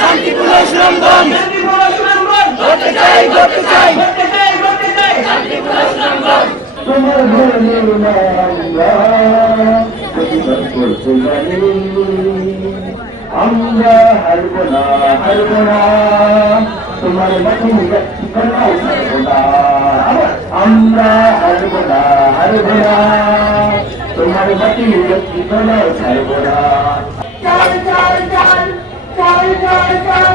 শান্তিপূর্ণ সুনামগঞ্জ করতে চাই শান্তিপূর্ণ সুনামগঞ্জ। তোমার ঘরে আমরা হারব না তোমার মাটির ঠিকানাও ছাড়ব না আমরা হারব না তোমার মাটির ঠিকানাও ছাড়ব না। চল চল চল চল চল চল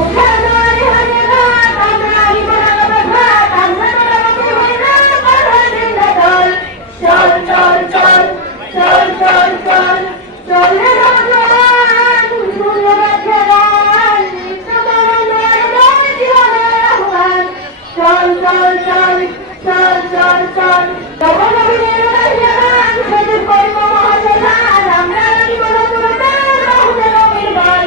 উঠে দাঁড়ি হারে রাত আমরা জীবন ভাত আমরা চল চল চল চল চল চল চল রে রাজান দুনিয়া বাঁচারান তোমার জীবনের আহ্বান চল চল চল চল চল চল তখন অভিনয়ের রাজান সেদিন কর্ম মহাজনান আমরা জীবন পুরোটার বাহুতে রঙের বল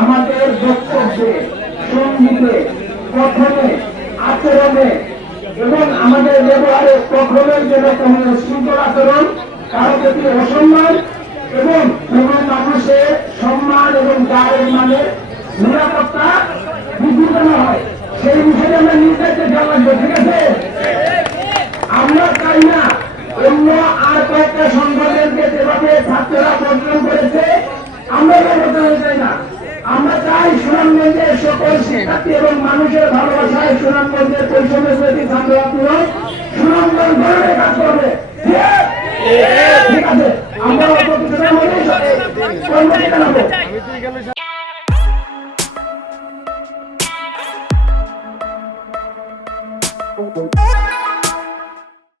আমাদের বক্তব্যে, সঙ্গীতে, কথনে, আচরণে এবং আমাদের ব্যবহারে কখনোই যেন কোনো শৃঙ্খল আচরণ, কারো প্রতি অসম্মান এবং কোনো মানুষের সম্মান এবং তার মানে নিরাপত্তা বিঘ্নিত না হয়, সেই বিষয়ে আমরা নির্দেশে খেয়াল রাখবো। ঠিক আছে? আমরা চাই না অন্য আর কয়েকটা সংগঠনকে যেভাবে ছাত্ররা বর্জন করেছে আমরা বর্জন চাই না। আমরা চাই সুনামগঞ্জের সকল শিক্ষার্থী এবং মানুষের ভালোবাসায় সুনামগঞ্জের পরিশ্রমের প্রতি ছাত্রছাত্রীরা সুনামগঞ্জ ধরনের কাজ করবে। ঠিক আছে, আমরা কর্মসূচি জানাবো।